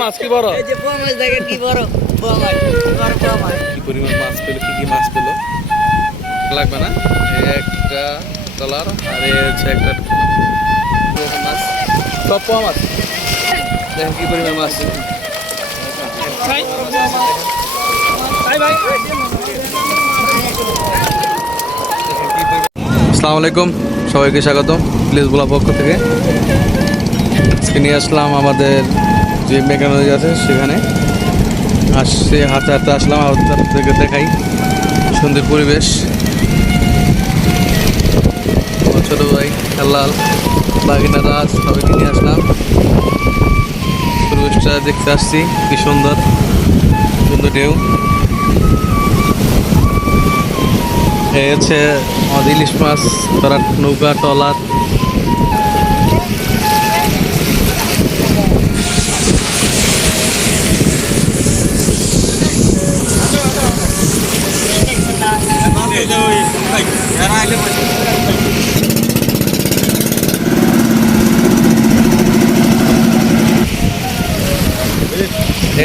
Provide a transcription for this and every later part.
মাছ কি বড় এই যে পোয়া মাছ দেখেন কি বড় পোয়া মাছ পোয়া মাছ কি পরিমাণ মাছ পেলো, কি কি মাছ পেলো লাগবে না। এই একটা ট্রলার আর এই হচ্ছে একটা মাছ, সব পোয়া মাছ। দেখেন কি পরিমাণ মাছ। আসসালামু আলাইকুম, সবাইকে স্বাগতম প্লিজ ব্লগ পক্ষ থেকে। আজকে নিয়ে আসলাম আমাদের যে মেঘনা নদী আছে সেখানে আসছে, হাঁটতে হাঁটতে আসলাম। আপনাদেরকে দেখাই সুন্দর পরিবেশ। আমার ছোটো ভাই হেলাল, বাগিনা রাজ সবাইকে নিয়ে আসলাম। পরিবেশটা দেখতে আসছি, কি সুন্দর সুন্দর ঢেউ। এই হচ্ছে আমাদের ইলিশ মাছ ধরার নৌকা, ট্রলার।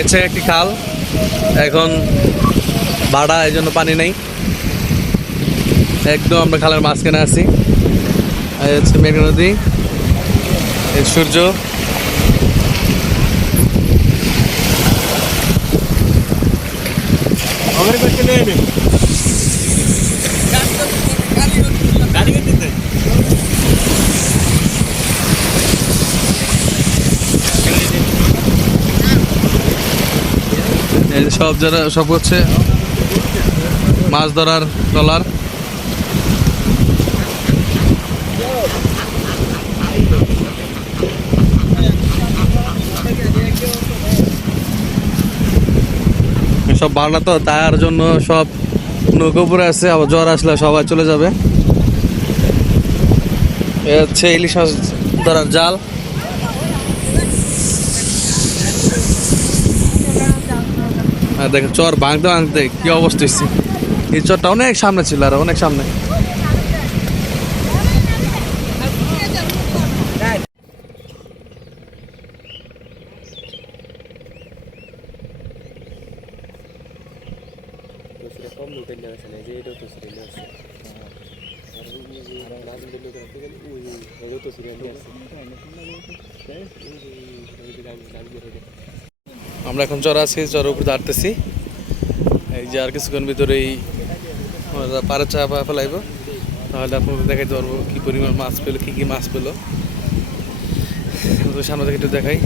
হচ্ছে একটি খাল, এখন ভাড়া, এই জন্য পানি নেই। একদম আমরা খালের মাঝখানে আছি। আর হচ্ছে মেঘনা নদী, এই সূর্য। সব যারা সব হচ্ছে মাছ ধরার ট্রলার। সব ভাড়া তো, তার জন্য সব নৌকো উপরে আছে, আবার জ্বর আসলে সবাই চলে যাবে। এ হচ্ছে ইলিশ মাছ ধরার জাল। দেখেন চর ভাঙতে ভাঙতে কি অবস্থা হচ্ছে। এই চরটা অনেক সামনে ছিল, আর অনেক সামনে। আমরা এখন চর আছি, চরের উপরে দাঁড়তেছি। এই যে আর কিছুক্ষণ ভিতরেই পাড়ে চা ফেলাইব, তাহলে আপনাদের দেখাইতে পারবো কি পরিমাণ মাছ পেলো, কি কি মাছ পেলো। সামনে থেকে একটু দেখাই।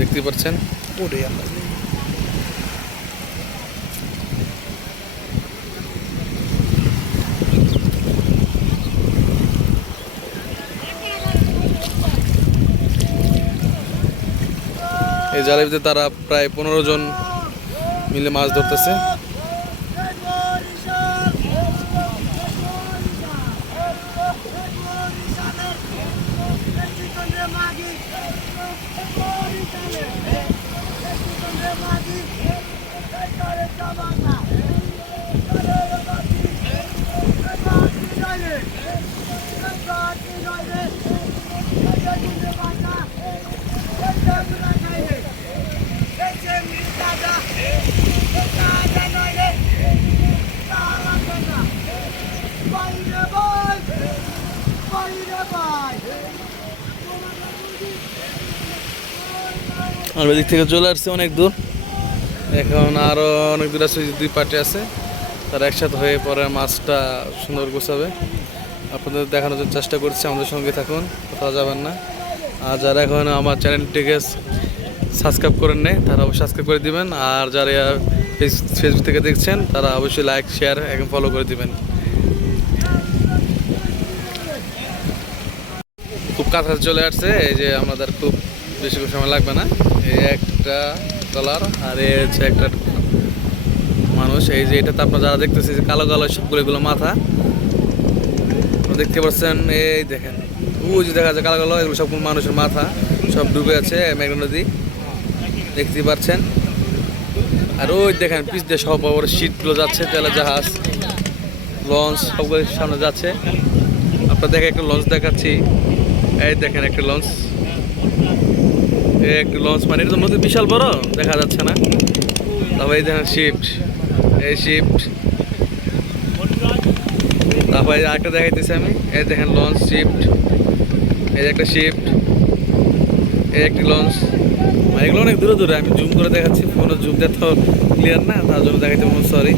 দেখতে পাচ্ছেন এই জালের ভিতরে তারা প্রায় 15 জন মিলে মাছ ধরতেছে। আর ওই দিক থেকে চলে আসছে অনেক দূর, এখন আরও অনেক দূর আছে, দুই পার্টি আছে, তারা একসাথে হয়ে পরে মাছটা সুন্দর গোছাবে। আপনাদের দেখানোর জন্য চেষ্টা করছি, আমাদের সঙ্গে থাকুন, কোথাও যাবেন না। আর যারা এখন আমার চ্যানেলটিকে সাবস্ক্রাইব করেন নেই, তারা অবশ্যই সাবস্ক্রাইব করে দিবেন। আর যারা ফেসবুক থেকে দেখছেন, তারা অবশ্যই লাইক, শেয়ার এবং ফলো করে দিবেন। খুব কাছাকাছি চলে আসছে, এই যে আমাদের খুব বেশি সময় লাগবে না। এই একটা ট্রলার আর এই হচ্ছে একটা মানুষ। এই যে এটাতে আপনারা যারা দেখতেছে যে কালো কালো সবগুলো এগুলো মাথা দেখতে পাচ্ছেন। এই দেখেন ওই যে দেখা যায় কালো কালো, এগুলো সব মানুষের মাথা, সব ডুবে আছে মেঘনা নদী, দেখতে পাচ্ছেন। আর ওই দেখেন পিছ দিয়ে সব বড় শিটগুলো যাচ্ছে, তেলের জাহাজ। লঞ্চ সবগুলো সামনে যাচ্ছে। আপনার দেখে একটা লঞ্চ দেখাচ্ছি, এই দেখেন একটা লঞ্চ, এই একটা লঞ্চ, মানে এটা তো নদী বিশাল বড়, দেখা যাচ্ছে না। তারপর এই দেখেন শিফট, এই শিফট, তারপরে আরেকটা দেখাইতেছি আমি, এই দেখেন লঞ্চ শিফট, এই একটা শিফট, এই একটি লঞ্চ। মানে এগুলো অনেক দূরে দূরে, আমি জুম করে দেখাচ্ছি, ফোনের জুমটা তো ক্লিয়ার না, তার জন্য দেখাইতে বলুন সরি।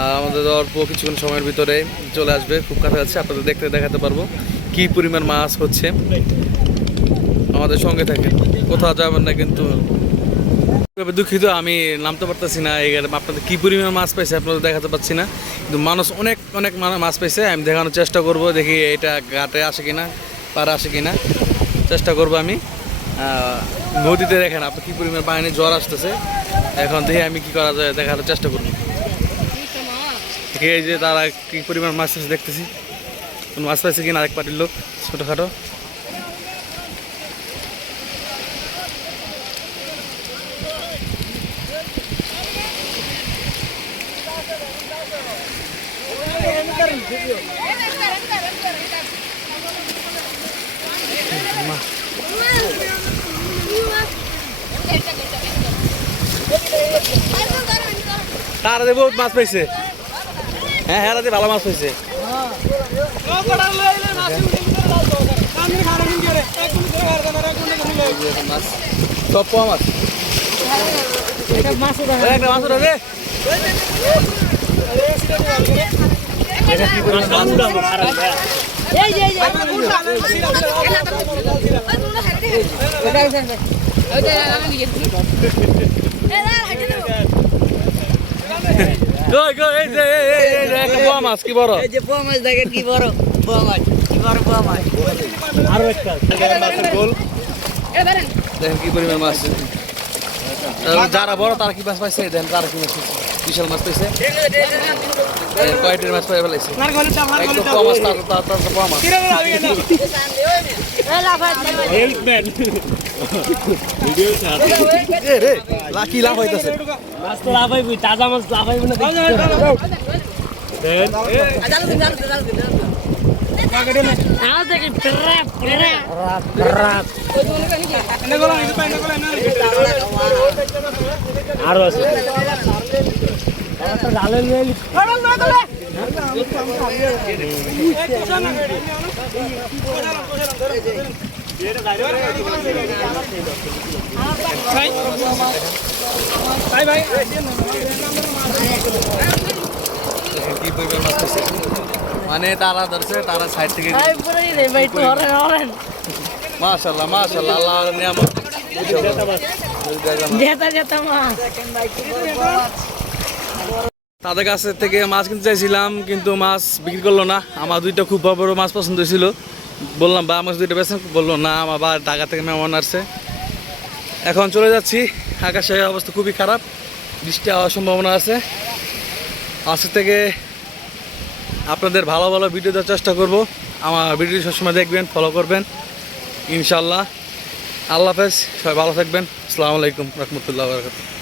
আর আমাদের অল্প কিছুক্ষণ সময়ের ভিতরে চলে আসবে, খুব কাছাকাছি, আপনাদের দেখাতে পারবো কি পরিমাণ মাছ হচ্ছে। আমাদের সঙ্গে থাকেন, কোথাও যাবেন না কিন্তু। তবে দুঃখিত আমি নামতে পারতেছি না, এই আপনাদের কী পরিমাণ মাছ পাইছে আপনাদের দেখাতে পারছি না, কিন্তু মানুষ অনেক অনেক মাছ পাইছে। আমি দেখানোর চেষ্টা করব, দেখি এটা ঘাটে আসে কিনা, পাড়ে আসে কিনা, চেষ্টা করবো আমি। নদীতে দেখেন আপনি কী পরিমাণ পানি, জ্বর আসতেছে। এখন দেখি আমি কি করা যায় দেখার চেষ্টা করবো। এই যে তারা কী পরিমাণ মাছ পাইছে দেখতেছি, মাছ পাইছে কিনা আরেক পার্টির লোক ছোটোখাটো। তারা দিয়ে বহুত মাছ পাইছে, হ্যাঁ হ্যাঁ ভালো মাছ পাইছে। সব পোয়া মাছ, একটা মাছ উঠাবে। পোয়া মাছ কি বড়, এই যে পোয়া মাছ দেখেন কি বড় পোয়া মাছ, কি বড় পোয়া মাছ। আরো একটা গোল দেখেন কি পরিমাণ মাছ। যারা বড় তারা কি মাছ পাইছে, দেখেন তারা কি মাছ পাইছে, বিশাল মাছ পাইছে, কয়টির মাছ পাই ফেলাইছে। একদম পোয়া মাছ, তার পোয়া মাছ। রে লাকি লাভ হইতেছে, মাছ তো লাভ হইবই, তাজা মাছ লাভ হইব না। আরো আছে জালে কি পরিমাণ মাছ পাইছে, মানে তারা ধরছে, তারা সাইড থেকে। মাশাআল্লাহ মাশাআল্লাহ, আল্লাহর নিয়ামত। তাদের কাছ থেকে মাছ কিনতে চাইছিলাম, কিন্তু মাছ বিক্রি করলো না। আমার দুইটা খুব বড় বড় মাছ পছন্দ হয়েছিল, বললাম বা আমার দুইটা বেছেন, বললো না আমার বা ঢাকা থেকে মেহমান আসছে। এখন চলে যাচ্ছি, আকাশের অবস্থা খুবই খারাপ, বৃষ্টি হওয়ার সম্ভাবনা আছে। আজকে থেকে আপনাদের ভালো ভালো ভিডিও দেওয়ার চেষ্টা করব। আমার ভিডিও সবসময় দেখবেন, ফলো করবেন ইনশাল্লাহ। আল্লাহ হাফেজ, সবাই ভালো থাকবেন। আসসালামু আলাইকুম রহমতুল্লাহ বারাকাতুহু।